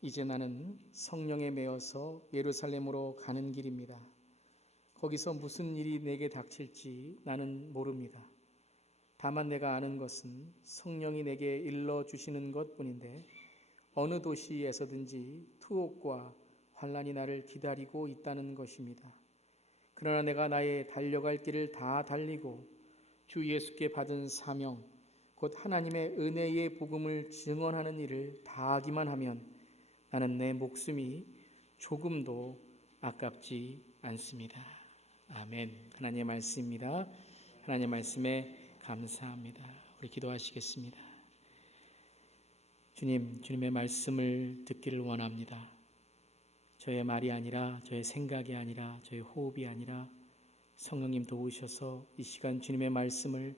이제 나는 성령에 매여서 예루살렘으로 가는 길입니다. 거기서 무슨 일이 내게 닥칠지 나는 모릅니다. 다만 내가 아는 것은 성령이 내게 일러주시는 것뿐인데 어느 도시에서든지 투옥과 환난이 나를 기다리고 있다는 것입니다. 그러나 내가 나의 달려갈 길을 다 달리고 주 예수께 받은 사명, 곧 하나님의 은혜의 복음을 증언하는 일을 다하기만 하면 나는 내 목숨이 조금도 아깝지 않습니다. 아멘. 하나님의 말씀입니다. 하나님의 말씀에 감사합니다. 우리 기도하시겠습니다. 주님, 주님의 말씀을 듣기를 원합니다. 저의 말이 아니라, 저의 생각이 아니라, 저의 호흡이 아니라 성령님 도우셔서 이 시간 주님의 말씀을,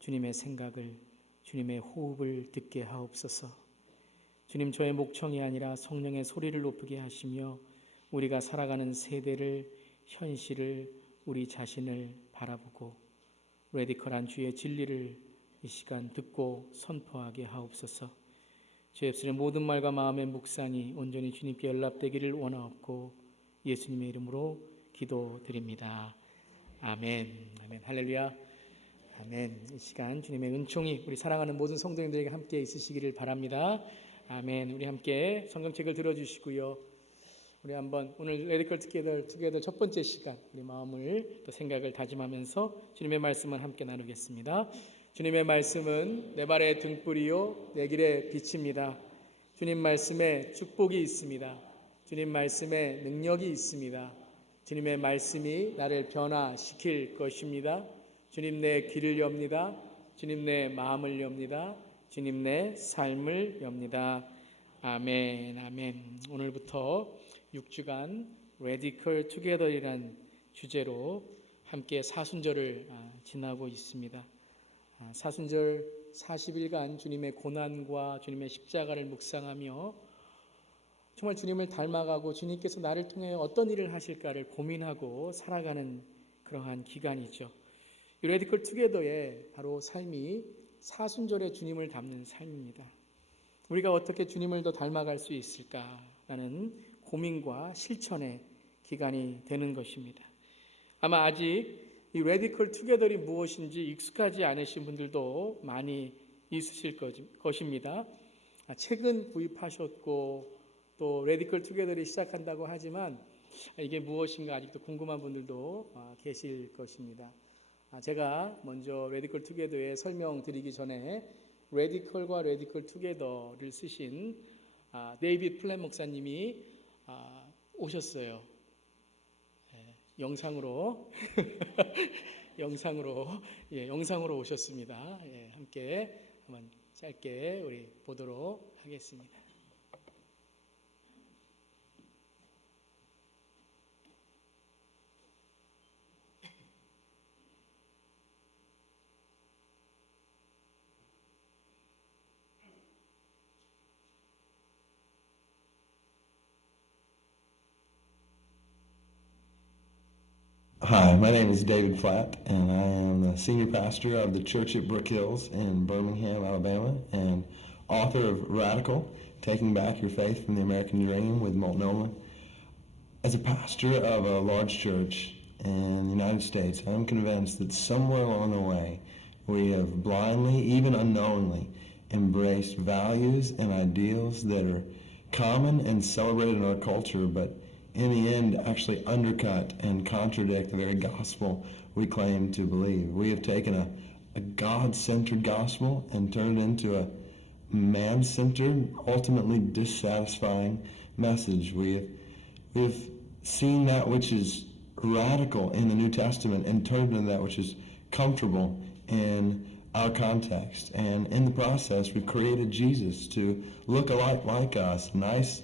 주님의 생각을, 주님의 호흡을 듣게 하옵소서. 주님, 저의 목청이 아니라 성령의 소리를 높이게 하시며 우리가 살아가는 세대를, 현실을, 우리 자신을 바라보고 레디컬한 주의 진리를 이 시간 듣고 선포하게 하옵소서. 주 입술의 모든 말과 마음의 묵상이 온전히 주님께 연락되기를 원하옵고 예수님의 이름으로 기도드립니다. 아멘. 아멘. 할렐루야. 아멘. 이 시간 주님의 은총이 우리 사랑하는 모든 성도님들에게 함께 있으시기를 바랍니다. 아멘. 우리 함께 성경책을 들어주시고요. 우리 한번 오늘 레디컬 투게더 첫 번째 시간 우리 마음을 또 생각을 다짐하면서 주님의 말씀을 함께 나누겠습니다. 주님의 말씀은 내 발의 등불이요 내 길의 빛입니다. 주님 말씀에 축복이 있습니다. 주님 말씀에 능력이 있습니다. 주님의 말씀이 나를 변화시킬 것입니다. 주님 내 귀를 엽니다. 주님 내 마음을 엽니다. 주님 내 삶을 엽니다. 아멘. 아멘. 오늘부터 6주간 Radical Together이란 주제로 함께 사순절을 지나고 있습니다. 사순절 40일간 주님의 고난과 주님의 십자가를 묵상하며 정말 주님을 닮아가고 주님께서 나를 통해 어떤 일을 하실까를 고민하고 살아가는 그러한 기간이죠. 이 Radical Together의 바로 삶이 사순절에 주님을 닮는 삶입니다. 우리가 어떻게 주님을 더 닮아갈 수 있을까라는 고민과 실천의 기간이 되는 것입니다. 아마 아직 이 Radical Together이 무엇인지 익숙하지 않으신 분들도 많이 있으실 것입니다. 최근 구입하셨고 또 Radical Together이 시작한다고 하지만 이게 무엇인가 아직도 궁금한 분들도 계실 것입니다. 제가 먼저 Radical Together의 설명드리기 전에 Radical과 Radical Together를 쓰신 데이비드 플랫 목사님이 오셨어요. 영상으로 영상으로 오셨습니다. 함께 한번 짧게 우리 보도록 하겠습니다. Hi, my name is David Flatt, and I am the senior pastor of the church at Brook Hills in Birmingham, Alabama, and author of Radical, Taking Back Your Faith from the American Dream with Multnomah. As a pastor of a large church in the United States, I'm convinced that somewhere along the way we have blindly, even unknowingly, embraced values and ideals that are common and celebrated in our culture, but in the end actually undercut and contradict the very gospel we claim to believe. We have taken a God-centered gospel and turned it into a man-centered, ultimately dissatisfying message. We have seen that which is radical in the New Testament and turned it into that which is comfortable in our context. And in the process, we've created Jesus to look a lot like us, nice,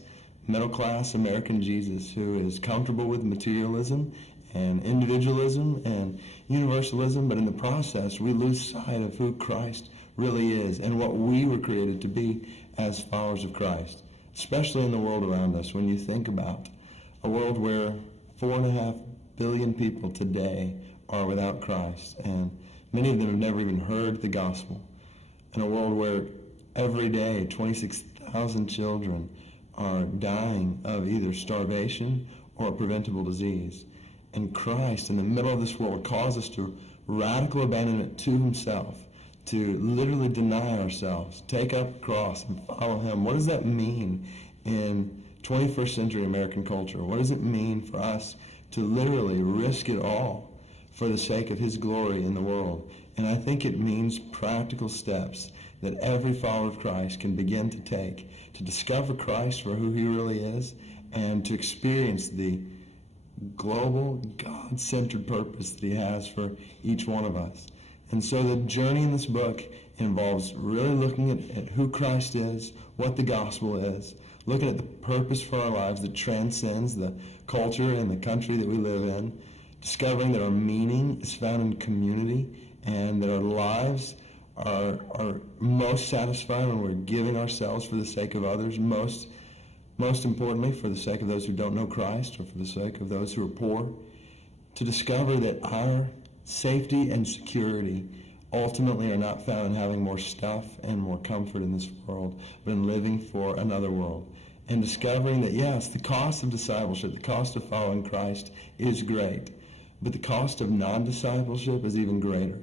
middle-class American Jesus who is comfortable with materialism and individualism and universalism, but in the process we lose sight of who Christ really is and what we were created to be as followers of Christ, especially in the world around us. When you think about a world where 4.5 billion people today are without Christ, and many of them have never even heard the gospel, in a world where every day 26,000 children are dying of either starvation or a preventable disease. And Christ, in the middle of this world, calls us to radical abandonment to himself, to literally deny ourselves, take up a cross and follow him. What does that mean in 21st century American culture? What does it mean for us to literally risk it all for the sake of his glory in the world? And I think it means practical steps that every follower of Christ can begin to take to discover Christ for who he really is and to experience the global, God-centered purpose that he has for each one of us. And so the journey in this book involves really looking at who Christ is, what the gospel is, looking at the purpose for our lives that transcends the culture and the country that we live in, discovering that our meaning is found in community and that our lives are most satisfied when we're giving ourselves for the sake of others, most importantly for the sake of those who don't know Christ or for the sake of those who are poor, to discover that our safety and security ultimately are not found in having more stuff and more comfort in this world, but in living for another world. And discovering that, yes, the cost of discipleship, the cost of following Christ is great, but the cost of non-discipleship is even greater.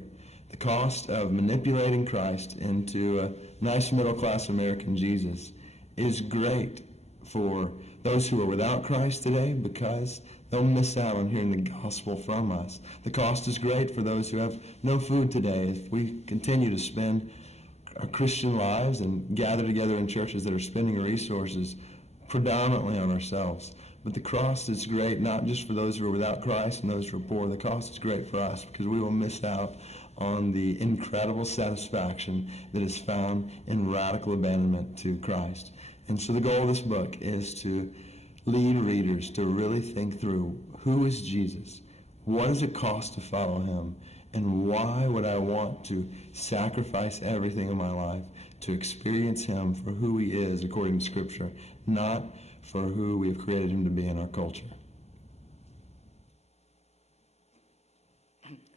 The cost of manipulating Christ into a nice middle-class American Jesus is great for those who are without Christ today because they'll miss out on hearing the gospel from us. The cost is great for those who have no food today. If we continue to spend our Christian lives and gather together in churches that are spending resources predominantly on ourselves. But the cost is great not just for those who are without Christ and those who are poor. The cost is great for us because we will miss out on the incredible satisfaction that is found in radical abandonment to Christ. And so the goal of this book is to lead readers to really think through, who is Jesus? What does it cost to follow him? And why would I want to sacrifice everything in my life to experience him for who he is according to Scripture, not for who we have created him to be in our culture?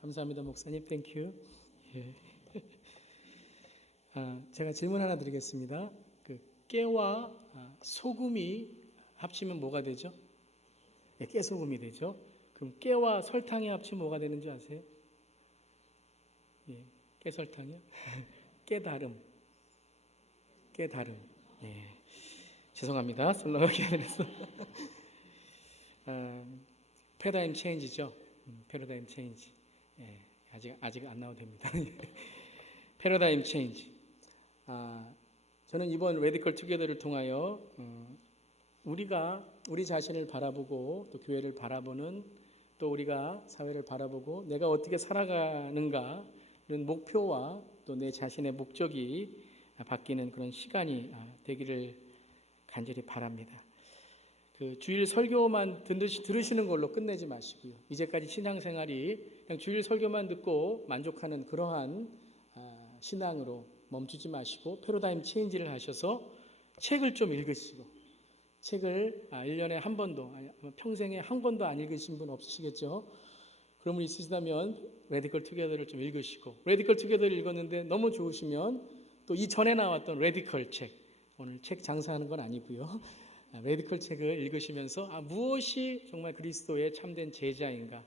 감사합니다, 목사님. 땡큐. 예. 제가 질문 하나 드리겠습니다. 깨와 소금이 합치면 뭐가 되죠? 예, 깨소금이 되죠. 그럼 깨와 설탕이 합치면 뭐가 되는지 아세요? 예, 깨설탕이요? 깨달음. 예, 죄송합니다. 썰렁하게 해서. 패러다임 체인지죠. 패러다임 체인지. 예, 아직 안 나와도 됩니다. 패러다임 체인지. 저는 이번 레디컬 투게더를 통하여 우리 자신을 바라보고 또 교회를 바라보는, 또 우리가 사회를 바라보고 내가 어떻게 살아가는가 이런 목표와 또 내 자신의 목적이 바뀌는 그런 시간이 되기를 간절히 바랍니다. 주일 설교만 들으시는 걸로 끝내지 마시고요. 이제까지 신앙생활이 그냥 주일 설교만 듣고 만족하는 그러한 신앙으로 멈추지 마시고 패러다임 체인지를 하셔서 책을 좀 읽으시고, 책을 1년에 한 번도, 평생에 한 번도 안 읽으신 분 없으시겠죠? 그런 분 있으시다면 레디컬 투게더를 좀 읽으시고, 레디컬 투게더를 읽었는데 너무 좋으시면 또 이전에 나왔던 레디컬 책, 오늘 책 장사하는 건 아니고요. 레디컬 책을 읽으시면서 무엇이 정말 그리스도의 참된 제자인가,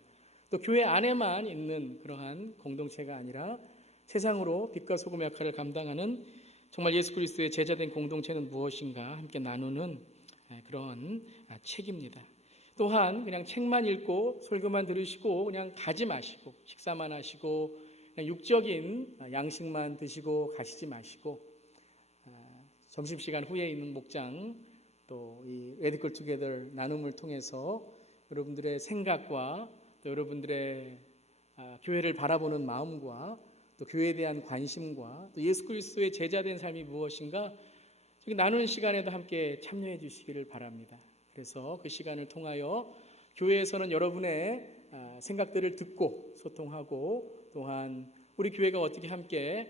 또 교회 안에만 있는 그러한 공동체가 아니라 세상으로 빛과 소금의 역할을 감당하는 정말 예수 그리스도의 제자된 공동체는 무엇인가 함께 나누는 그런 책입니다. 또한 그냥 책만 읽고 설교만 들으시고 그냥 가지 마시고, 식사만 하시고 그냥 육적인 양식만 드시고 가시지 마시고, 점심시간 후에 있는 목장 또 이 레디컬 투게더 나눔을 통해서 여러분들의 생각과 또 여러분들의 교회를 바라보는 마음과 또 교회에 대한 관심과 또 예수 그리스도의 제자된 삶이 무엇인가 나누는 시간에도 함께 참여해 주시기를 바랍니다. 그래서 그 시간을 통하여 교회에서는 여러분의 생각들을 듣고 소통하고, 또한 우리 교회가 어떻게 함께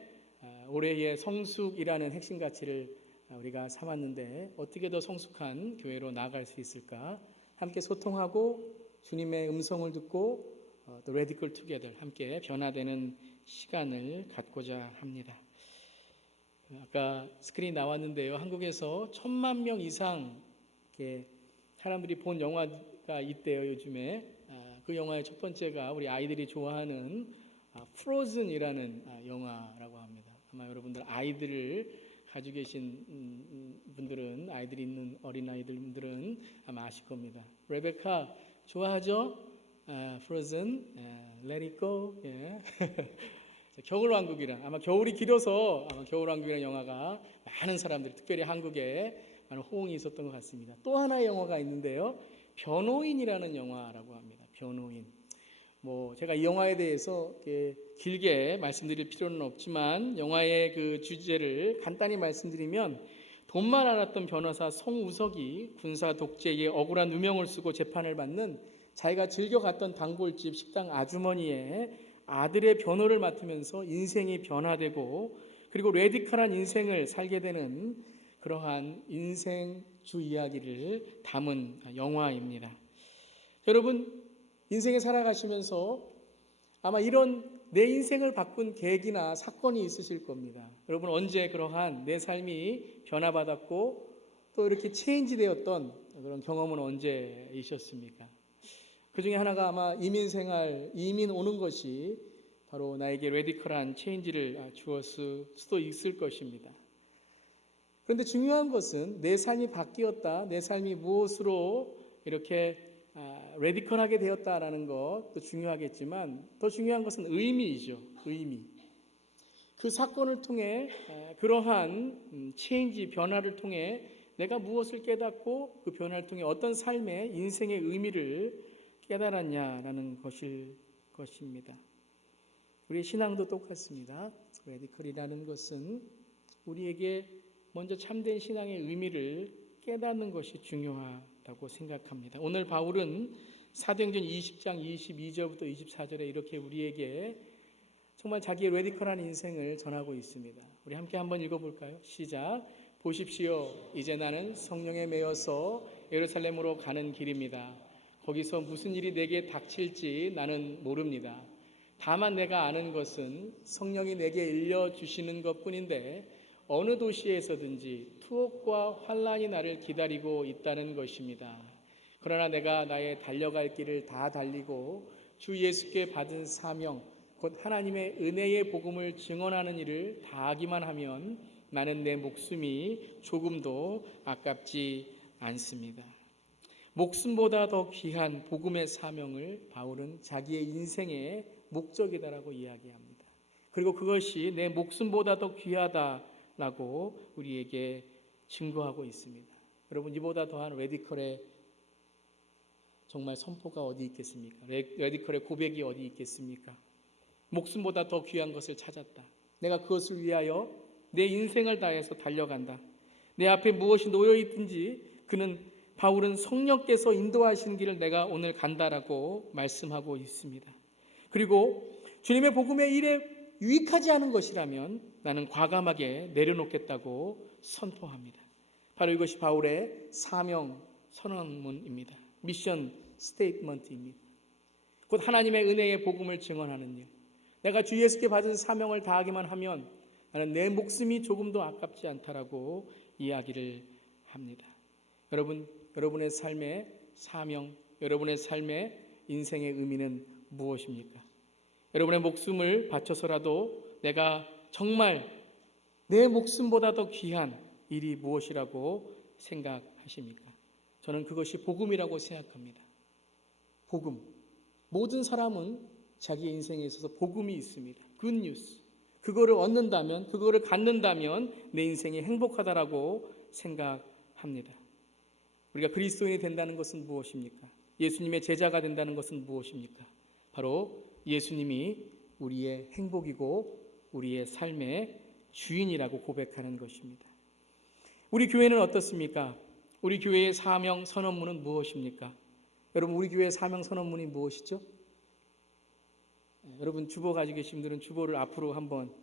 올해의 성숙이라는 핵심 가치를 우리가 삼았는데 어떻게 더 성숙한 교회로 나아갈 수 있을까 함께 소통하고 주님의 음성을 듣고 또 레디컬 투게더 함께 변화되는 시간을 갖고자 합니다. 아까 스크린 나왔는데요, 한국에서 1,000만 명 이상 이렇게 사람들이 본 영화가 있대요, 요즘에. 그 영화의 첫 번째가 우리 아이들이 좋아하는 프로즌이라는 영화라고 합니다. 아마 여러분들 아이들을 가지고 계신 분들은, 아이들이 있는 어린아이들분들은 아마 아실 겁니다. 레베카 좋아하죠? 프로즌, Let It Go. 예. 겨울왕국이란, 아마 겨울이 길어서 아마 겨울왕국이라는 영화가 많은 사람들이, 특별히 한국에 많은 호응이 있었던 것 같습니다. 또 하나의 영화가 있는데요, 변호인이라는 영화라고 합니다. 변호인. 제가 이 영화에 대해서 길게 말씀드릴 필요는 없지만 영화의 그 주제를 간단히 말씀드리면, 돈만 알았던 변호사 송우석이 군사 독재에 억울한 누명을 쓰고 재판을 받는 자기가 즐겨 갔던 단골집 식당 아주머니의 아들의 변호를 맡으면서 인생이 변화되고, 그리고 레디컬한 인생을 살게 되는 그러한 인생주 이야기를 담은 영화입니다. 여러분, 인생에 살아가시면서 아마 이런 내 인생을 바꾼 계기나 사건이 있으실 겁니다. 여러분, 언제 그러한 내 삶이 변화받았고 또 이렇게 체인지 되었던 그런 경험은 언제이셨습니까? 그 중에 하나가 아마 이민 오는 것이 바로 나에게 레디컬한 체인지를 주었을 수도 있을 것입니다. 그런데 중요한 것은 내 삶이 바뀌었다, 내 삶이 무엇으로 이렇게 레디컬하게 되었다라는 것도 중요하겠지만, 더 중요한 것은 의미이죠. 의미. 그 사건을 통해, 그러한 체인지, 변화를 통해 내가 무엇을 깨닫고 그 변화를 통해 어떤 삶의 인생의 의미를 깨달았냐라는 것일 것입니다. 우리의 신앙도 똑같습니다. 레디컬이라는 것은 우리에게 먼저 참된 신앙의 의미를 깨닫는 것이 중요하다고 생각합니다. 오늘 바울은 사도행전 20장 22절부터 24절에 이렇게 우리에게 정말 자기의 레디컬한 인생을 전하고 있습니다. 우리 함께 한번 읽어볼까요? 시작. 보십시오. 이제 나는 성령에 매여서 예루살렘으로 가는 길입니다. 거기서 무슨 일이 내게 닥칠지 나는 모릅니다. 다만 내가 아는 것은 성령이 내게 일려주시는 것뿐인데 어느 도시에서든지 투옥과 환난이 나를 기다리고 있다는 것입니다. 그러나 내가 나의 달려갈 길을 다 달리고 주 예수께 받은 사명, 곧 하나님의 은혜의 복음을 증언하는 일을 다하기만 하면 나는 내 목숨이 조금도 아깝지 않습니다. 목숨보다 더 귀한 복음의 사명을 바울은 자기의 인생의 목적이다라고 이야기합니다. 그리고 그것이 내 목숨보다 더 귀하다라고 우리에게 증거하고 있습니다. 여러분, 이보다 더한 레디컬의 정말 선포가 어디 있겠습니까? 레디컬의 고백이 어디 있겠습니까? 목숨보다 더 귀한 것을 찾았다. 내가 그것을 위하여 내 인생을 다해서 달려간다. 내 앞에 무엇이 놓여 있든지 바울은 성령께서 인도하시는 길을 내가 오늘 간다라고 말씀하고 있습니다. 그리고 주님의 복음의 일에 유익하지 않은 것이라면 나는 과감하게 내려놓겠다고 선포합니다. 바로 이것이 바울의 사명 선언문입니다. 미션 스테이트먼트입니다. 곧 하나님의 은혜의 복음을 증언하는 일. 내가 주 예수께 받은 사명을 다하기만 하면 나는 내 목숨이 조금도 아깝지 않다라고 이야기를 합니다. 여러분의 삶의 사명, 여러분의 삶의 인생의 의미는 무엇입니까? 여러분의 목숨을 바쳐서라도 내가 정말 내 목숨보다 더 귀한 일이 무엇이라고 생각하십니까? 저는 그것이 복음이라고 생각합니다. 복음. 모든 사람은 자기 인생에 있어서 복음이 있습니다. 굿뉴스. 그거를 얻는다면, 그거를 갖는다면 내 인생이 행복하다라고 생각합니다. 우리가 그리스도인이 된다는 것은 무엇입니까? 예수님의 제자가 된다는 것은 무엇입니까? 바로 예수님이 우리의 행복이고 우리의 삶의 주인이라고 고백하는 것입니다. 우리 교회는 어떻습니까? 우리 교회의 사명 선언문은 무엇입니까? 여러분, 우리 교회의 사명 선언문이 무엇이죠? 여러분, 주보 가지고 계신 분들은 주보를 앞으로 한번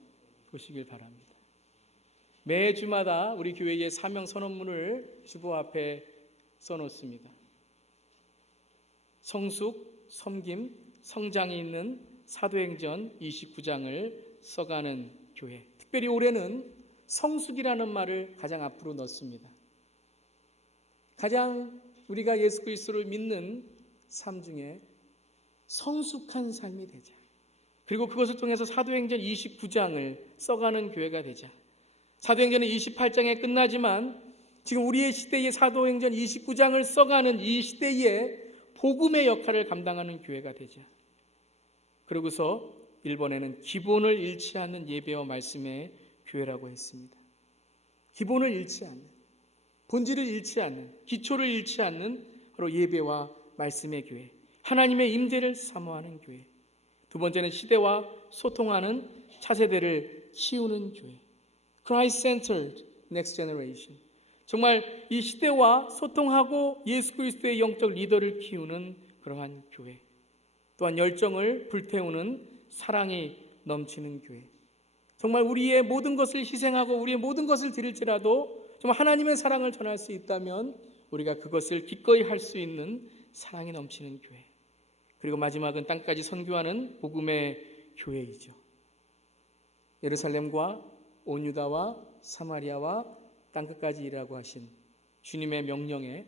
보시길 바랍니다. 매주마다 우리 교회의 사명 선언문을 주보 앞에 써놓습니다. 성숙, 섬김, 성장이 있는 사도행전 29장을 써가는 교회. 특별히 올해는 성숙이라는 말을 가장 앞으로 넣습니다. 가장 우리가 예수 그리스도를 믿는 삶 중에 성숙한 삶이 되자. 그리고 그것을 통해서 사도행전 29장을 써가는 교회가 되자. 사도행전은 28장에 끝나지만 지금 우리의 시대의 사도행전 29장을 써가는 이 시대에 복음의 역할을 감당하는 교회가 되자. 그러고서 일본에는 기본을 잃지 않는 예배와 말씀의 교회라고 했습니다. 기본을 잃지 않는, 본질을 잃지 않는, 기초를 잃지 않는 바로 예배와 말씀의 교회, 하나님의 임재를 사모하는 교회. 두 번째는 시대와 소통하는 차세대를 키우는 교회, Christ-centered next generation. 정말 이 시대와 소통하고 예수 그리스도의 영적 리더를 키우는 그러한 교회. 또한 열정을 불태우는 사랑이 넘치는 교회. 정말 우리의 모든 것을 희생하고 우리의 모든 것을 드릴지라도 정말 하나님의 사랑을 전할 수 있다면 우리가 그것을 기꺼이 할 수 있는 사랑이 넘치는 교회. 그리고 마지막은 땅까지 선교하는 복음의 교회이죠. 예루살렘과 온 유다와 사마리아와 땅끝까지 일하고 하신 주님의 명령에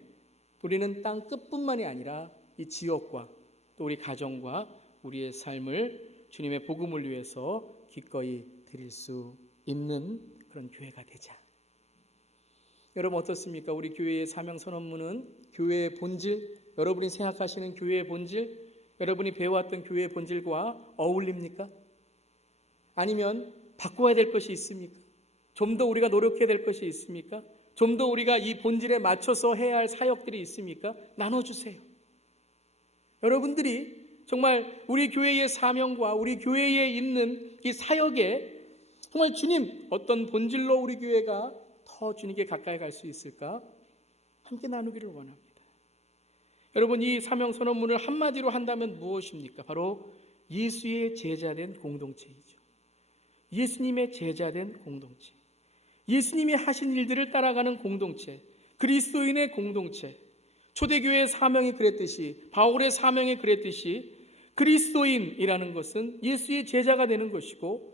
우리는 땅 끝뿐만이 아니라 이 지역과 또 우리 가정과 우리의 삶을 주님의 복음을 위해서 기꺼이 드릴 수 있는 그런 교회가 되자. 여러분 어떻습니까? 우리 교회의 사명 선언문은 교회의 본질, 여러분이 생각하시는 교회의 본질, 여러분이 배워왔던 교회의 본질과 어울립니까? 아니면 바꿔야 될 것이 있습니까? 좀 더 우리가 노력해야 될 것이 있습니까? 좀 더 우리가 이 본질에 맞춰서 해야 할 사역들이 있습니까? 나눠주세요. 여러분들이 정말 우리 교회의 사명과 우리 교회에 있는 이 사역에 정말 주님 어떤 본질로 우리 교회가 더 주님께 가까이 갈 수 있을까? 함께 나누기를 원합니다. 여러분 이 사명 선언문을 한마디로 한다면 무엇입니까? 바로 예수의 제자된 공동체이죠. 예수님의 제자된 공동체. 예수님이 하신 일들을 따라가는 공동체. 그리스도인의 공동체. 초대교회의 사명이 그랬듯이 바울의 사명이 그랬듯이 그리스도인이라는 것은 예수의 제자가 되는 것이고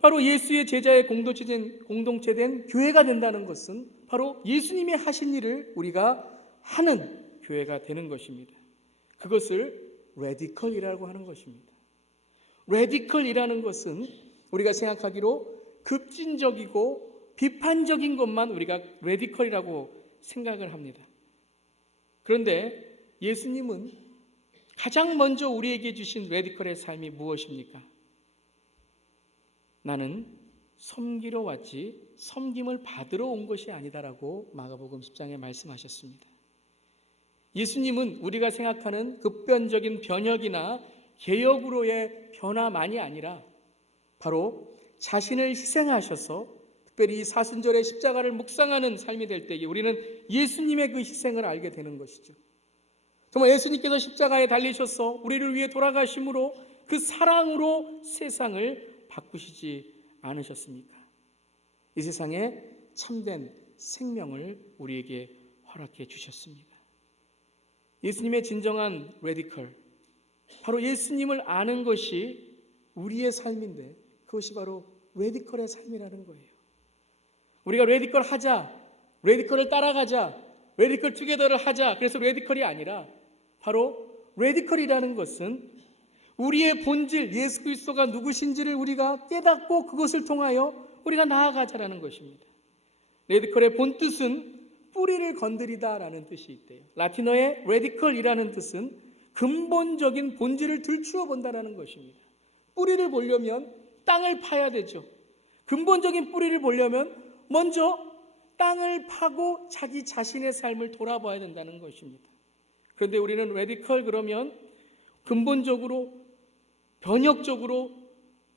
바로 예수의 제자의 공동체된 교회가 된다는 것은 바로 예수님이 하신 일을 우리가 하는 교회가 되는 것입니다. 그것을 레디컬이라고 하는 것입니다. 레디컬이라는 것은 우리가 생각하기로 급진적이고 비판적인 것만 우리가 레디컬이라고 생각을 합니다. 그런데 예수님은 가장 먼저 우리에게 주신 레디컬의 삶이 무엇입니까? 나는 섬기러 왔지 섬김을 받으러 온 것이 아니다라고 마가복음 10장에 말씀하셨습니다. 예수님은 우리가 생각하는 급변적인 변혁이나 개혁으로의 변화만이 아니라 바로 자신을 희생하셔서 특별히 이 사순절의 십자가를 묵상하는 삶이 될 때에 우리는 예수님의 그 희생을 알게 되는 것이죠. 정말 예수님께서 십자가에 달리셔서 우리를 위해 돌아가심으로 그 사랑으로 세상을 바꾸시지 않으셨습니까? 이 세상에 참된 생명을 우리에게 허락해 주셨습니다. 예수님의 진정한 레디컬, 바로 예수님을 아는 것이 우리의 삶인데 그것이 바로 레디컬의 삶이라는 거예요. 우리가 레디컬 하자, 레디컬을 따라가자, 레디컬 투게더를 하자, 그래서 레디컬이 아니라 바로 레디컬이라는 것은 우리의 본질, 예수 그리스도가 누구신지를 우리가 깨닫고 그것을 통하여 우리가 나아가자라는 것입니다. 레디컬의 본뜻은 뿌리를 건드리다라는 뜻이 있대요. 라틴어의 레디컬이라는 뜻은 근본적인 본질을 들추어 본다라는 것입니다. 뿌리를 보려면 땅을 파야 되죠. 근본적인 뿌리를 보려면 먼저 땅을 파고 자기 자신의 삶을 돌아봐야 된다는 것입니다. 그런데 우리는 레디컬 그러면 근본적으로 변혁적으로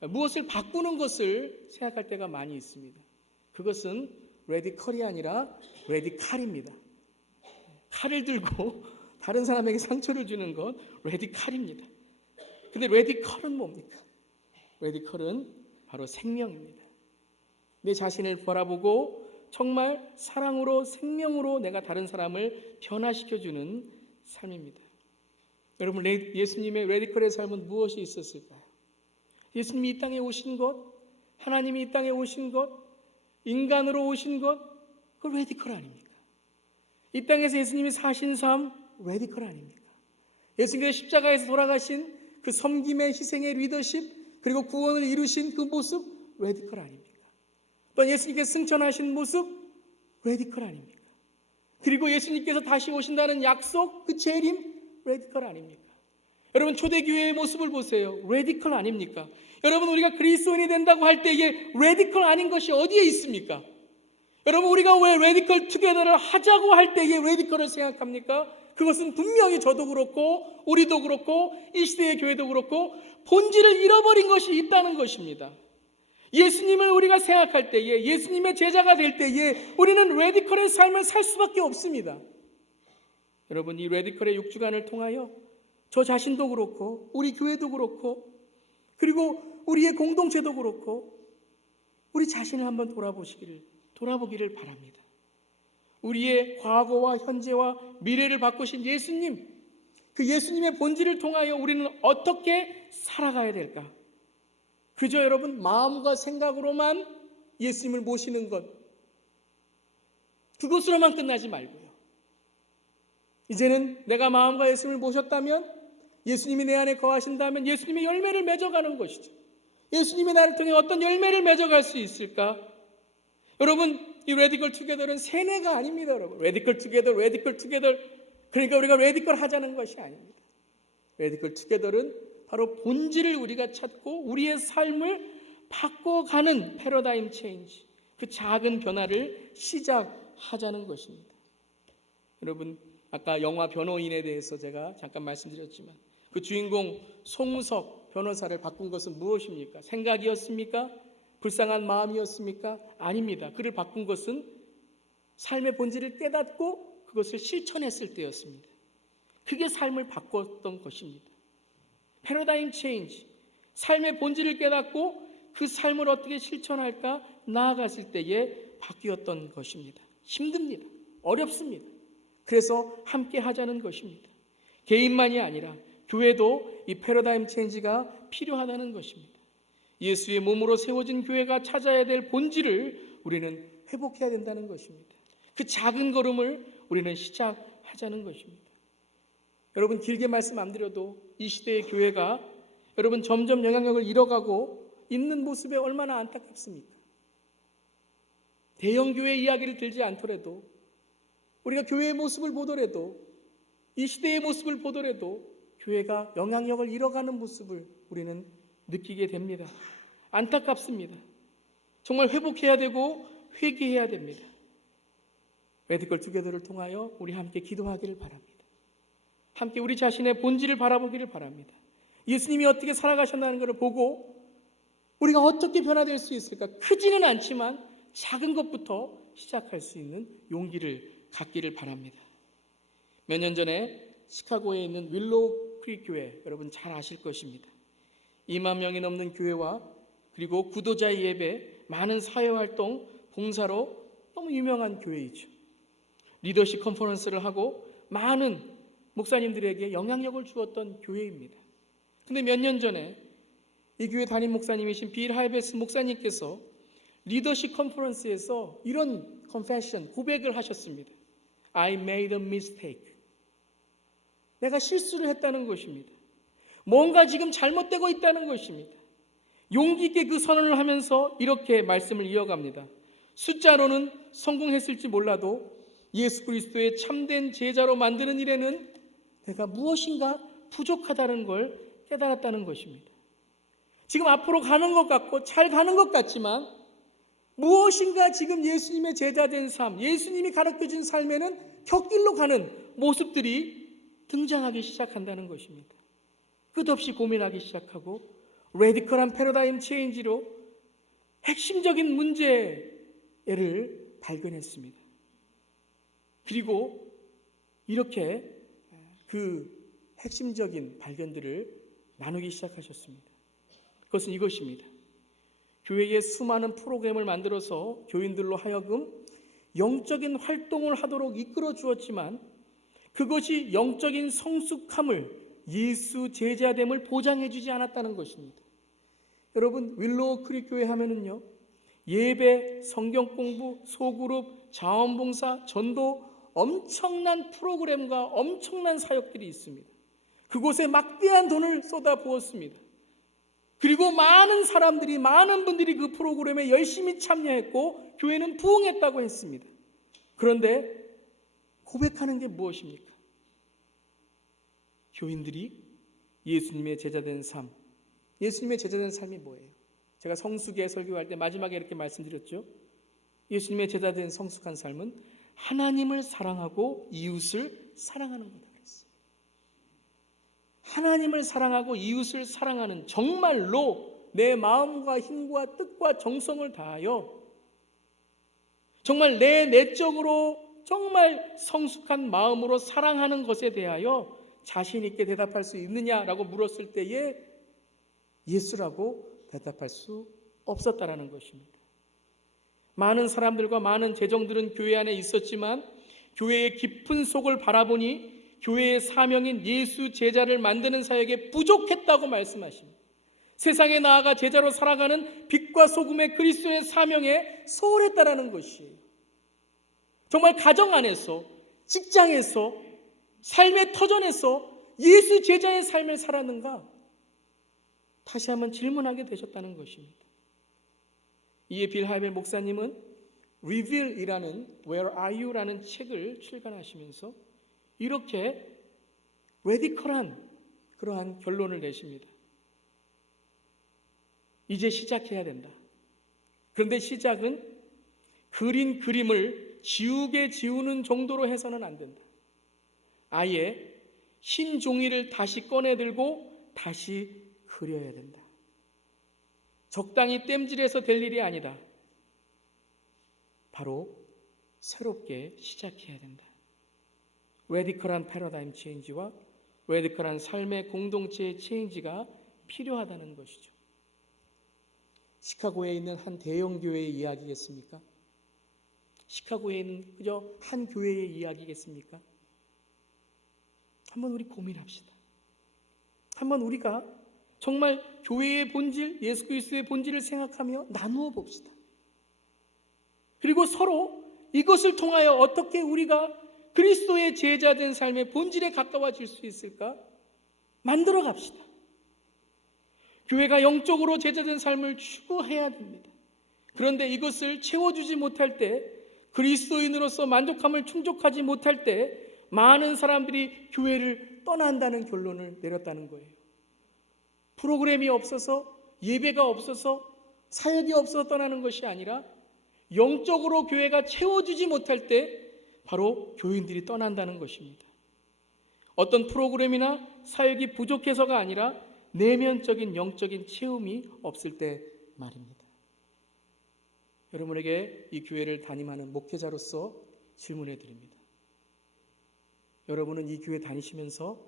무엇을 바꾸는 것을 생각할 때가 많이 있습니다. 그것은 레디컬이 아니라 레디칼입니다. 칼을 들고 다른 사람에게 상처를 주는 건 레디칼입니다. 근데 레디컬은 뭡니까? 레디컬은 바로 생명입니다. 내 자신을 바라보고 정말 사랑으로 생명으로 내가 다른 사람을 변화시켜주는 삶입니다. 여러분 예수님의 레디컬의 삶은 무엇이 있었을까요? 예수님이 이 땅에 오신 것, 하나님이 이 땅에 오신 것, 인간으로 오신 것, 그걸 레디컬 아닙니까? 이 땅에서 예수님이 사신 삶 레디컬 아닙니까? 예수님께서 십자가에서 돌아가신 그 섬김의 희생의 리더십, 그리고 구원을 이루신 그 모습 레디컬 아닙니까? 또 예수님께서 승천하신 모습 레디컬 아닙니까? 그리고 예수님께서 다시 오신다는 약속, 그 재림 레디컬 아닙니까? 여러분, 초대교회의 모습을 보세요. 레디컬 아닙니까? 여러분, 우리가 그리스도인이 된다고 할 때에 레디컬 아닌 것이 어디에 있습니까? 여러분, 우리가 왜 레디컬 투게더를 하자고 할 때에 레디컬을 생각합니까? 그것은 분명히 저도 그렇고 우리도 그렇고 이 시대의 교회도 그렇고 본질을 잃어버린 것이 있다는 것입니다. 예수님을 우리가 생각할 때에, 예수님의 제자가 될 때에 우리는 레디컬의 삶을 살 수밖에 없습니다. 여러분, 이 레디컬의 6주간을 통하여 저 자신도 그렇고 우리 교회도 그렇고 그리고 우리의 공동체도 그렇고 우리 자신을 한번 돌아보기를 바랍니다. 우리의 과거와 현재와 미래를 바꾸신 예수님, 그 예수님의 본질을 통하여 우리는 어떻게 살아가야 될까? 그저 여러분 마음과 생각으로만 예수님을 모시는 것, 그것으로만 끝나지 말고요. 이제는 내가 마음과 예수님을 모셨다면, 예수님이 내 안에 거하신다면 예수님의 열매를 맺어가는 것이죠. 예수님이 나를 통해 어떤 열매를 맺어갈 수 있을까? 여러분, 이 레디컬 투게더는 세뇌가 아닙니다. 여러분, 레디컬 투게더 그러니까 우리가 레디컬 하자는 것이 아닙니다. 레디컬 투게더는 바로 본질을 우리가 찾고 우리의 삶을 바꿔가는 패러다임 체인지, 그 작은 변화를 시작하자는 것입니다. 여러분, 아까 영화 변호인에 대해서 제가 잠깐 말씀드렸지만 그 주인공 송우석 변호사를 바꾼 것은 무엇입니까? 생각이었습니까? 불쌍한 마음이었습니까? 아닙니다. 그를 바꾼 것은 삶의 본질을 깨닫고 그것을 실천했을 때였습니다. 그게 삶을 바꿨던 것입니다. 패러다임 체인지, 삶의 본질을 깨닫고 그 삶을 어떻게 실천할까 나아갔을 때에 바뀌었던 것입니다. 힘듭니다. 어렵습니다. 그래서 함께 하자는 것입니다. 개인만이 아니라 교회도 이 패러다임 체인지가 필요하다는 것입니다. 예수의 몸으로 세워진 교회가 찾아야 될 본질을 우리는 회복해야 된다는 것입니다. 그 작은 걸음을 우리는 시작하자는 것입니다. 여러분, 길게 말씀 안 드려도 이 시대의 교회가 여러분 점점 영향력을 잃어가고 있는 모습에 얼마나 안타깝습니까? 대형 교회 이야기를 들지 않더라도 우리가 교회의 모습을 보더라도 이 시대의 모습을 보더라도 교회가 영향력을 잃어가는 모습을 우리는 느끼게 됩니다. 안타깝습니다. 정말 회복해야 되고 회개해야 됩니다. 레디컬 투게더를 통하여 우리 함께 기도하기를 바랍니다. 함께 우리 자신의 본질을 바라보기를 바랍니다. 예수님이 어떻게 살아가셨다는 것을 보고 우리가 어떻게 변화될 수 있을까? 크지는 않지만 작은 것부터 시작할 수 있는 용기를 갖기를 바랍니다. 몇 년 전에 시카고에 있는 윌로우 크릭 교회, 여러분 잘 아실 것입니다. 2만 명이 넘는 교회와 그리고 구도자의 예배, 많은 사회활동, 봉사로 너무 유명한 교회이죠. 리더십 컨퍼런스를 하고 많은 목사님들에게 영향력을 주었던 교회입니다. 그런데 몇 년 전에 이 교회 담임 목사님이신 빌 하이베스 목사님께서 리더십 컨퍼런스에서 이런 고백을 하셨습니다. I made a mistake. 내가 실수를 했다는 것입니다. 뭔가 지금 잘못되고 있다는 것입니다. 용기 있게 그 선언을 하면서 이렇게 말씀을 이어갑니다. 숫자로는 성공했을지 몰라도 예수 그리스도의 참된 제자로 만드는 일에는 내가 무엇인가 부족하다는 걸 깨달았다는 것입니다. 지금 앞으로 가는 것 같고 잘 가는 것 같지만 무엇인가 지금 예수님의 제자된 삶, 예수님이 가르쳐준 삶에는 곁길로 가는 모습들이 등장하기 시작한다는 것입니다. 끝없이 고민하기 시작하고 레디컬한 패러다임 체인지로 핵심적인 문제를 발견했습니다. 그리고 이렇게 그 핵심적인 발견들을 나누기 시작하셨습니다. 그것은 이것입니다. 교회에 수많은 프로그램을 만들어서 교인들로 하여금 영적인 활동을 하도록 이끌어 주었지만 그것이 영적인 성숙함을, 예수 제자됨을 보장해 주지 않았다는 것입니다. 여러분, 윌로우 크릭 교회 하면은요, 예배, 성경 공부, 소그룹, 자원봉사, 전도 엄청난 프로그램과 엄청난 사역들이 있습니다. 그곳에 막대한 돈을 쏟아 부었습니다. 그리고 많은 사람들이, 많은 분들이 그 프로그램에 열심히 참여했고 교회는 부흥했다고 했습니다. 그런데 고백하는 게 무엇입니까? 교인들이 예수님의 제자된 삶, 예수님의 제자된 삶이 뭐예요? 제가 성숙의 설교할 때 마지막에 이렇게 말씀드렸죠. 예수님의 제자된 성숙한 삶은 하나님을 사랑하고 이웃을 사랑하는 거다 그랬어요. 하나님을 사랑하고 이웃을 사랑하는, 정말로 내 마음과 힘과 뜻과 정성을 다하여 정말 내 내적으로 정말 성숙한 마음으로 사랑하는 것에 대하여 자신 있게 대답할 수 있느냐라고 물었을 때에 예수라고 대답할 수 없었다라는 것입니다. 많은 사람들과 많은 재정들은 교회 안에 있었지만 교회의 깊은 속을 바라보니 교회의 사명인 예수 제자를 만드는 사역에 부족했다고 말씀하십니다. 세상에 나아가 제자로 살아가는 빛과 소금의 그리스도의 사명에 소홀했다라는 것이에요. 정말 가정 안에서, 직장에서, 삶의 터전에서 예수 제자의 삶을 살았는가? 다시 한번 질문하게 되셨다는 것입니다. 이에 빌 하이벨 목사님은 Reveal이라는 Where Are You라는 책을 출간하시면서 이렇게 레디컬한 그러한 결론을 내십니다. 이제 시작해야 된다. 그런데 시작은 그린 그림을 지우개 지우는 정도로 해서는 안 된다. 아예 흰 종이를 다시 꺼내 들고 다시 그려야 된다. 적당히 땜질해서 될 일이 아니다. 바로 새롭게 시작해야 된다. 레디컬한 패러다임 체인지와 레디컬한 삶의 공동체의 체인지가 필요하다는 것이죠. 시카고에 있는 한 대형 교회의 이야기겠습니까? 시카고에 있는 그저 한 교회의 이야기겠습니까? 한번 우리 고민합시다. 한번 우리가 정말 교회의 본질, 예수 그리스도의 본질을 생각하며 나누어 봅시다. 그리고 서로 이것을 통하여 어떻게 우리가 그리스도의 제자된 삶의 본질에 가까워질 수 있을까? 만들어 갑시다. 교회가 영적으로 제자된 삶을 추구해야 됩니다. 그런데 이것을 채워주지 못할 때, 그리스도인으로서 만족함을 충족하지 못할 때 많은 사람들이 교회를 떠난다는 결론을 내렸다는 거예요. 프로그램이 없어서, 예배가 없어서, 사역이 없어서 떠나는 것이 아니라 영적으로 교회가 채워주지 못할 때 바로 교인들이 떠난다는 것입니다. 어떤 프로그램이나 사역이 부족해서가 아니라 내면적인 영적인 체험이 없을 때 말입니다. 여러분에게 이 교회를 담임하는 목회자로서 질문해 드립니다. 여러분은 이 교회 다니시면서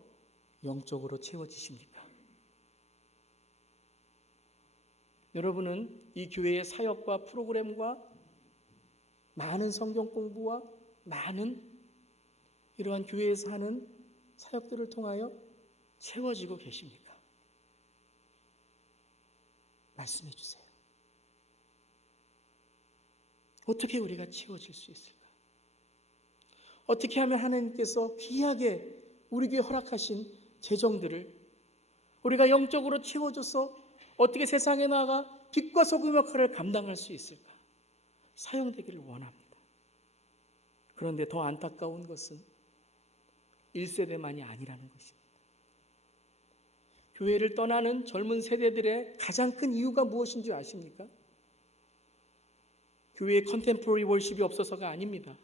영적으로 채워지십니까? 여러분은 이 교회의 사역과 프로그램과 많은 성경 공부와 많은 이러한 교회에서 하는 사역들을 통하여 채워지고 계십니까? 말씀해 주세요. 어떻게 우리가 채워질 수 있을까? 어떻게 하면 하나님께서 귀하게 우리 교회에 허락하신 재정들을 우리가 영적으로 채워줘서 어떻게 세상에 나아가 빛과 소금 역할을 감당할 수 있을까? 사용되기를 원합니다. 그런데 더 안타까운 것은 1세대만이 아니라는 것입니다. 교회를 떠나는 젊은 세대들의 가장 큰 이유가 무엇인지 아십니까? 교회에 컨템포러리 월십이 없어서가 아닙니다.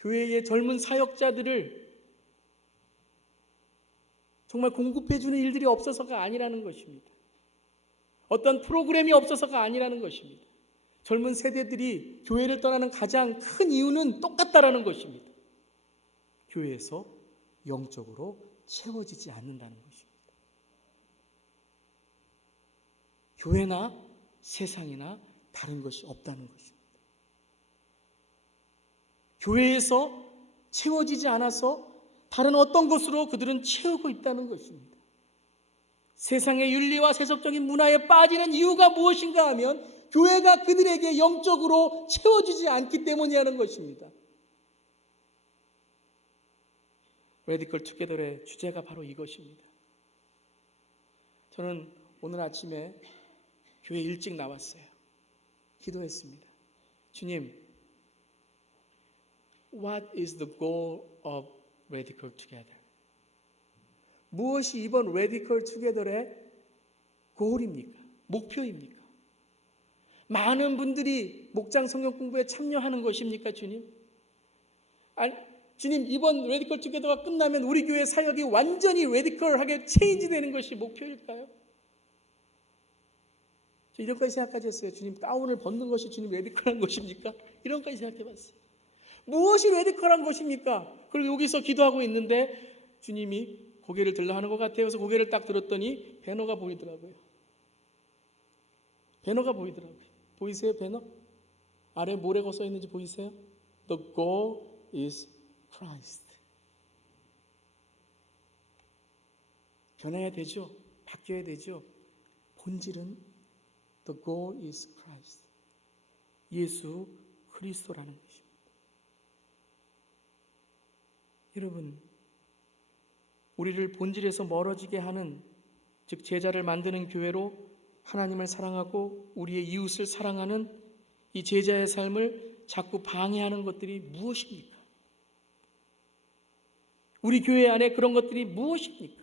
교회의 젊은 사역자들을 정말 공급해주는 일들이 없어서가 아니라는 것입니다. 어떤 프로그램이 없어서가 아니라는 것입니다. 젊은 세대들이 교회를 떠나는 가장 큰 이유는 똑같다라는 것입니다. 교회에서 영적으로 채워지지 않는다는 것입니다. 교회나 세상이나 다른 것이 없다는 것입니다. 교회에서 채워지지 않아서 다른 어떤 것으로 그들은 채우고 있다는 것입니다. 세상의 윤리와 세속적인 문화에 빠지는 이유가 무엇인가 하면 교회가 그들에게 영적으로 채워주지 않기 때문이라는 것입니다. 레디컬 투게더의 주제가 바로 이것입니다. 저는 오늘 아침에 교회 일찍 나왔어요. 기도했습니다. 주님, What is the goal of Radical Together? 무엇이 이번 Radical Together의 goal입니까? 목표입니까? 많은 분들이 목장 성경 공부에 참여하는 것입니까, 주님? 아니, 주님, 이번 Radical Together가 끝나면 우리 교회 사역이 완전히 레디컬하게 체인지 되는 것이 목표일까요? 저 이런까지 생각까지 했어요. 주님, 가운을 벗는 것이 주님 레디컬한 것입니까? 이런까지 생각해봤어요. 무엇이 레디컬한 것입니까? 그리고 여기서 기도하고 있는데 주님이 고개를 들라 하는 것 같아요. 그래서 고개를 딱 들었더니 배너가 보이더라고요. 배너가 보이더라고요. 보이세요, 배너? 아래 뭐라고 써 있는지 보이세요? The goal is Christ. 변해야 되죠. 바뀌어야 되죠. 본질은 The goal is Christ. 예수 그리스도라는 것입니다. 여러분, 우리를 본질에서 멀어지게 하는, 즉 제자를 만드는 교회로 하나님을 사랑하고 우리의 이웃을 사랑하는 이 제자의 삶을 자꾸 방해하는 것들이 무엇입니까? 우리 교회 안에 그런 것들이 무엇입니까?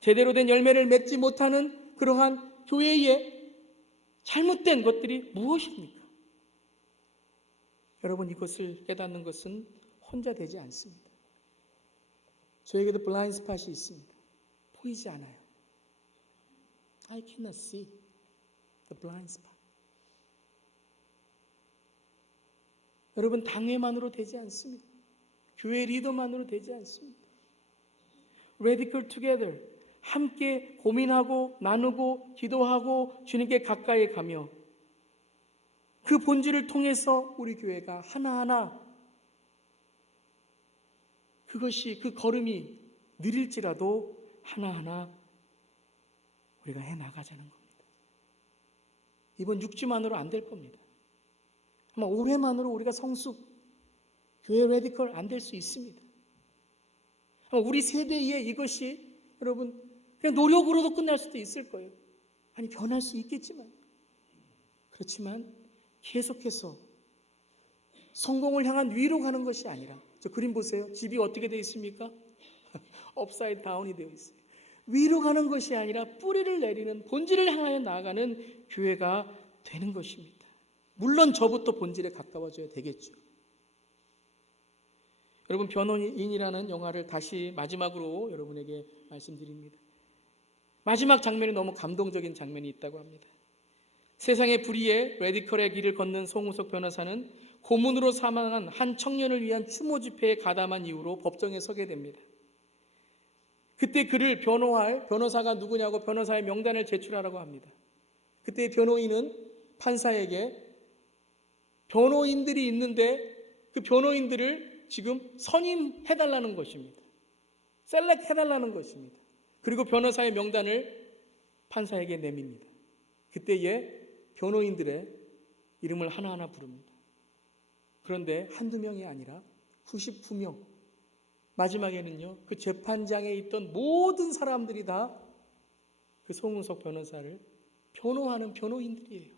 제대로 된 열매를 맺지 못하는 그러한 교회의 잘못된 것들이 무엇입니까? 여러분, 이것을 깨닫는 것은 혼자 되지 않습니다. 저에게도 블라인드 스팟이 있습니다. 보이지 않아요. I cannot see the blind spot. 여러분, 당회만으로 되지 않습니다. 교회 리더만으로 되지 않습니다. Radical Together, 함께 고민하고 나누고 기도하고 주님께 가까이 가며 그 본질을 통해서 우리 교회가 하나하나 그것이 그 걸음이 느릴지라도 하나하나 우리가 해나가자는 겁니다. 이번 6주만으로 안 될 겁니다. 아마 올해만으로 우리가 성숙, 교회 레디컬 안 될 수 있습니다. 아마 우리 세대에 이것이 여러분 그냥 노력으로도 끝날 수도 있을 거예요. 아니, 변할 수 있겠지만, 그렇지만 계속해서 성공을 향한 위로 가는 것이 아니라, 저 그림 보세요. 집이 어떻게 되어 있습니까? 업사이드 다운이 되어 있어요. 위로 가는 것이 아니라 뿌리를 내리는, 본질을 향하여 나아가는 교회가 되는 것입니다. 물론 저부터 본질에 가까워져야 되겠죠. 여러분, 변호인이라는 영화를 다시 마지막으로 여러분에게 말씀드립니다. 마지막 장면이 너무 감동적인 장면이 있다고 합니다. 세상의 불의에 레디컬의 길을 걷는 송우석 변호사는 고문으로 사망한 한 청년을 위한 추모 집회에 가담한 이유로 법정에 서게 됩니다. 그때 그를 변호할 변호사가 누구냐고 변호사의 명단을 제출하라고 합니다. 그때 변호인은 판사에게 변호인들이 있는데 그 변호인들을 지금 선임해달라는 것입니다. 셀렉해달라는 것입니다. 그리고 변호사의 명단을 판사에게 내밉니다. 그때에 변호인들의 이름을 하나하나 부릅니다. 그런데 한두 명이 아니라 99명, 마지막에는요, 그 재판장에 있던 모든 사람들이 다 그 송은석 변호사를 변호하는 변호인들이에요.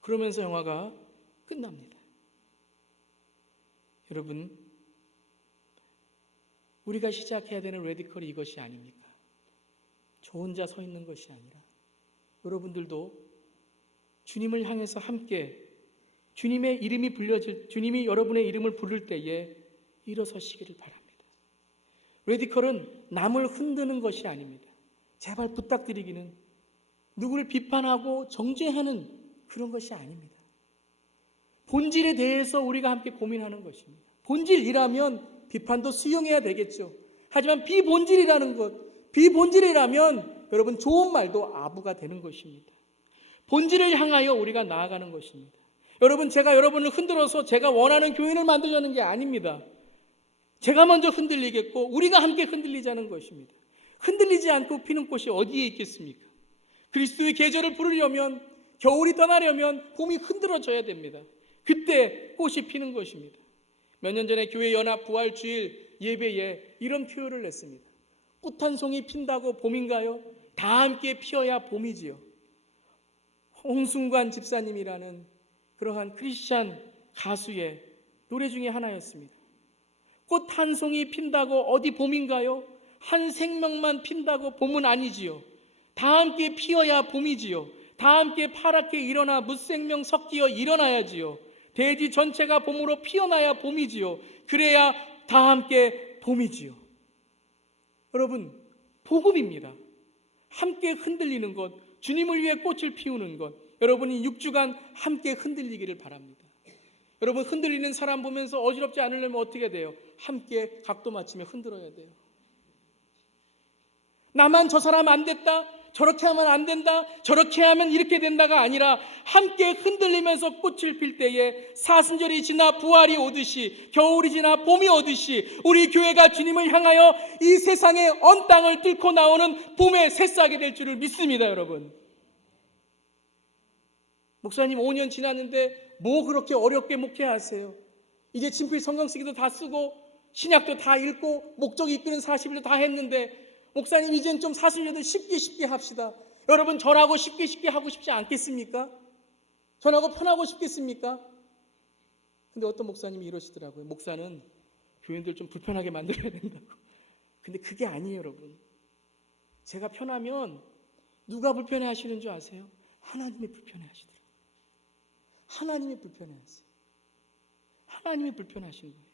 그러면서 영화가 끝납니다. 여러분, 우리가 시작해야 되는 레디컬이 이것이 아닙니까? 저 혼자 서 있는 것이 아니라 여러분들도 주님을 향해서 함께 주님의 이름이 불려질, 주님이 여러분의 이름을 부를 때에 일어서시기를 바랍니다. 레디컬은 남을 흔드는 것이 아닙니다. 제발 부탁드리기는 누구를 비판하고 정죄하는 그런 것이 아닙니다. 본질에 대해서 우리가 함께 고민하는 것입니다. 본질이라면 비판도 수용해야 되겠죠. 하지만 비본질이라는 것, 비본질이라면 여러분 좋은 말도 아부가 되는 것입니다. 본질을 향하여 우리가 나아가는 것입니다. 여러분, 제가 여러분을 흔들어서 제가 원하는 교인을 만들려는 게 아닙니다. 제가 먼저 흔들리겠고 우리가 함께 흔들리자는 것입니다. 흔들리지 않고 피는 꽃이 어디에 있겠습니까? 그리스도의 계절을 부르려면, 겨울이 떠나려면 봄이 흔들어져야 됩니다. 그때 꽃이 피는 것입니다. 몇 년 전에 교회 연합 부활 주일 예배에 이런 표현을 냈습니다. 꽃 한 송이 핀다고 봄인가요? 다 함께 피어야 봄이지요. 홍순관 집사님이라는 그러한 크리스찬 가수의 노래 중에 하나였습니다. 꽃 한 송이 핀다고 어디 봄인가요? 한 생명만 핀다고 봄은 아니지요. 다 함께 피어야 봄이지요. 다 함께 파랗게 일어나 무생명 섞여 일어나야지요. 대지 전체가 봄으로 피어나야 봄이지요. 그래야 다 함께 봄이지요. 여러분, 복음입니다. 함께 흔들리는 것, 주님을 위해 꽃을 피우는 것, 여러분이 6주간 함께 흔들리기를 바랍니다. 여러분, 흔들리는 사람 보면서 어지럽지 않으려면 어떻게 돼요? 함께 각도 맞추며 흔들어야 돼요. 나만 저 사람 안 됐다, 저렇게 하면 안 된다, 저렇게 하면 이렇게 된다가 아니라 함께 흔들리면서 꽃을 필 때에 사순절이 지나 부활이 오듯이, 겨울이 지나 봄이 오듯이 우리 교회가 주님을 향하여 이 세상의 언 땅을 뚫고 나오는 봄의 새싹이 될 줄을 믿습니다. 여러분, 목사님 5년 지났는데 뭐 그렇게 어렵게 목회하세요? 이제 친필 성경 쓰기도 다 쓰고 신약도 다 읽고 목적이 이끄는 40일도 다 했는데 목사님 이젠 좀 사순절도 쉽게 합시다. 여러분, 저라고 쉽게 하고 싶지 않겠습니까? 저라고 편하고 싶겠습니까? 근데 어떤 목사님이 이러시더라고요. 목사는 교인들 좀 불편하게 만들어야 된다고. 근데 그게 아니에요. 여러분, 제가 편하면 누가 불편해 하시는 줄 아세요? 하나님이 불편해 하시더라고요. 하나님이 불편해 하세요. 하나님이 불편하신 거예요.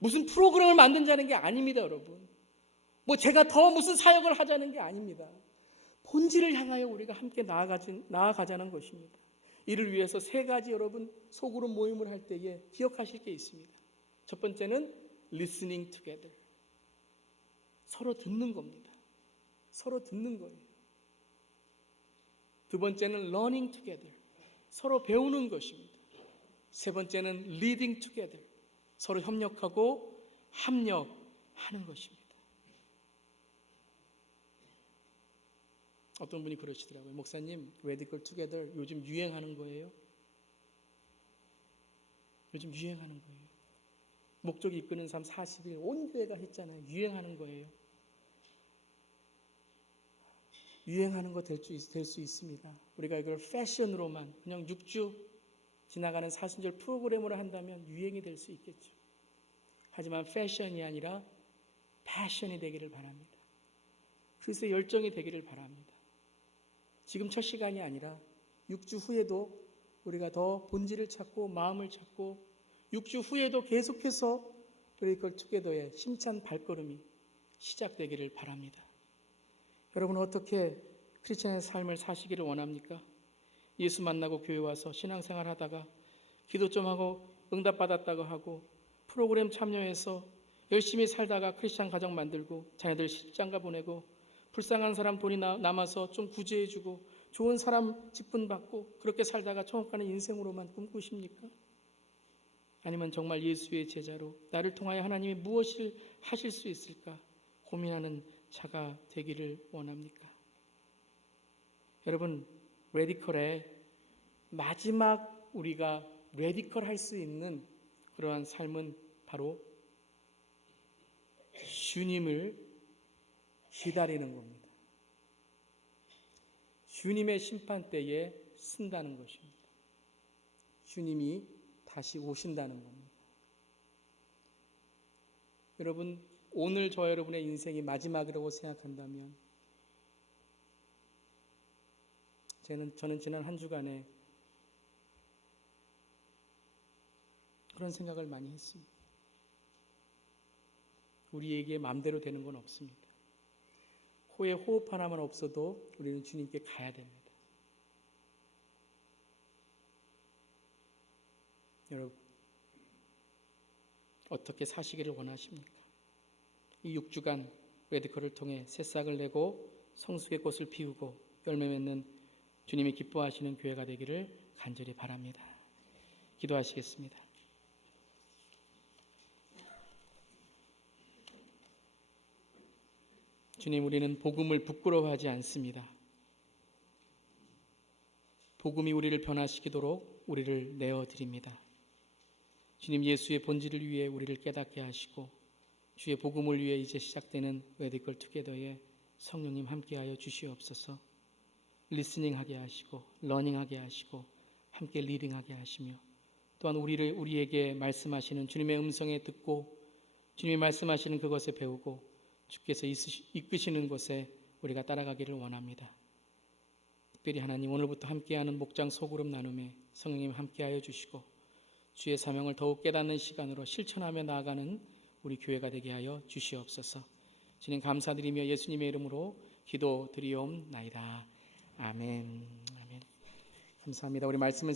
무슨 프로그램을 만든다는 게 아닙니다. 여러분, 뭐 제가 더 무슨 사역을 하자는 게 아닙니다. 본질을 향하여 우리가 함께 나아가자는 것입니다. 이를 위해서 3가지 여러분 소그룹 모임을 할 때에 기억하실 게 있습니다. 첫 번째는 listening together. 서로 듣는 겁니다. 서로 듣는 거예요. 두 번째는 learning together. 서로 배우는 것입니다. 세 번째는 leading together. 서로 협력하고 합력하는 것입니다. 어떤 분이 그러시더라고요. 목사님, radical together 요즘 유행하는 거예요? 요즘 유행하는 거예요. 목적이 이끄는 삶 40일 온 교회가 했잖아요. 유행하는 거예요. 유행하는 거 될 수 있습니다. 우리가 이걸 패션으로만 그냥 6주 지나가는 사순절 프로그램으로 한다면 유행이 될 수 있겠죠. 하지만 패션이 아니라 패션이 되기를 바랍니다. 그리스도의 열정이 되기를 바랍니다. 지금 첫 시간이 아니라 6주 후에도 우리가 더 본질을 찾고 마음을 찾고 6주 후에도 계속해서 브레이컬 투게더의 힘찬 발걸음이 시작되기를 바랍니다. 여러분은 어떻게 크리스천의 삶을 사시기를 원합니까? 예수 만나고 교회 와서 신앙생활 하다가 기도 좀 하고 응답받았다고 하고 프로그램 참여해서 열심히 살다가 크리스천 가정 만들고 자녀들 시집장가 보내고 불쌍한 사람 돈이 남아서 좀 구제해주고 좋은 사람 직분 받고 그렇게 살다가 천국 가는 인생으로만 꿈꾸십니까? 아니면 정말 예수의 제자로 나를 통하여 하나님이 무엇을 하실 수 있을까 고민하는 자가 되기를 원합니까? 여러분, 레디컬의 마지막 우리가 레디컬 할 수 있는 그러한 삶은 바로 주님을 기다리는 겁니다. 주님의 심판대에 쓴다는 것입니다. 주님이 다시 오신다는 겁니다. 여러분, 오늘 저 여러분의 인생이 마지막이라고 생각한다면 저는 지난 한 주간에 그런 생각을 많이 했습니다. 우리에게 마음대로 되는 건 없습니다. 코에 호흡 하나만 없어도 우리는 주님께 가야 됩니다. 여러분, 어떻게 사시기를 원하십니까? 이 6주간 레디컬을 통해 새싹을 내고 성숙의 꽃을 피우고 열매 맺는 주님이 기뻐하시는 교회가 되기를 간절히 바랍니다. 기도하시겠습니다. 주님, 우리는 복음을 부끄러워하지 않습니다. 복음이 우리를 변화시키도록 우리를 내어드립니다. 주님 예수의 본질을 위해 우리를 깨닫게 하시고 주의 복음을 위해 이제 시작되는 레디컬 투게더에 성령님 함께하여 주시옵소서. 리스닝하게 하시고 러닝하게 하시고 함께 리딩하게 하시며 또한 우리에게 말씀하시는 주님의 음성에 듣고 주님이 말씀하시는 그것에 배우고 주께서 이끄시는 곳에 우리가 따라가기를 원합니다. 특별히 하나님 오늘부터 함께하는 목장 소그룹 나눔에 성령님 함께하여 주시고 주의 사명을 더욱 깨닫는 시간으로 실천하며 나아가는 우리 교회가 되게 하여 주시옵소서. 주님 감사드리며 예수님의 이름으로 기도드리옵나이다. 아멘. 아멘. 감사합니다. 우리 말씀을